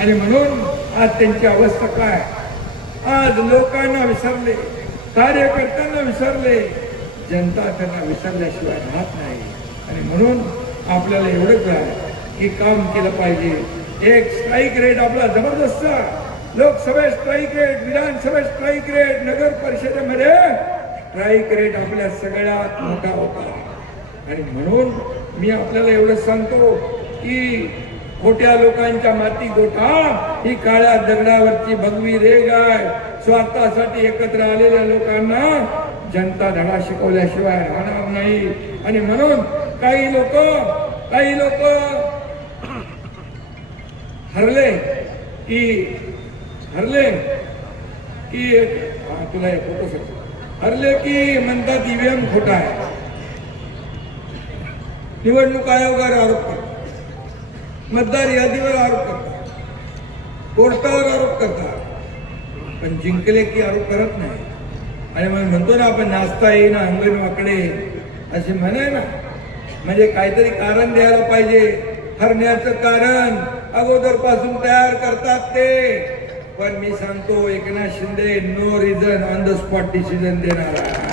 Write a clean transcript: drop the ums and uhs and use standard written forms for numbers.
आणि म्हणून आज त्यांची अवस्था काय, आज लोकांना विसरले, कार्यकर्त्यांना विसरले, जनता त्यांना विसरल्याशिवाय राहत नाही. आणि म्हणून आपल्याला एवढंच आहे की काम केलं पाहिजे. एक स्ट्राईक रेट आपला जबरदस्त, लोकसभेत स्ट्राईक रेट, विधानसभेत स्ट्राईक रेट, नगर परिषदेमध्ये स्ट्राईक रेट आपल्या सगळ्यात मोठा होता. आणि म्हणून मी आपल्याला एवढं सांगतो की खोट्या लोकांच्या माती गोठा ही काळ्या दगडावरची भगवी रेग आहे. स्वार्थासाठी एकत्र आलेल्या लोकांना जनता धडा शिकवल्याशिवाय राहणार नाही. आणि म्हणून काही लोक हरले की तुला एक फोटो सांगतो, हरले की म्हणतात ईव्हीएम खोटा आहे, निवडणूक आयोगावर आरोप करतात, मतदार यादीवर आरोप करतात, कोर्टावर आरोप करतात, पण जिंकले की आरोप करत नाही. आणि मग म्हणतो ना आपण नाचता येईना अंगण वाकडे असे म्हणे ना, म्हणजे काहीतरी कारण द्यायला पाहिजे. हरण्याचं कारण अगोदर पासून तयार करतात ते. पण मी सांगतो Eknath Shinde no reason on the spot decision देणार आहे.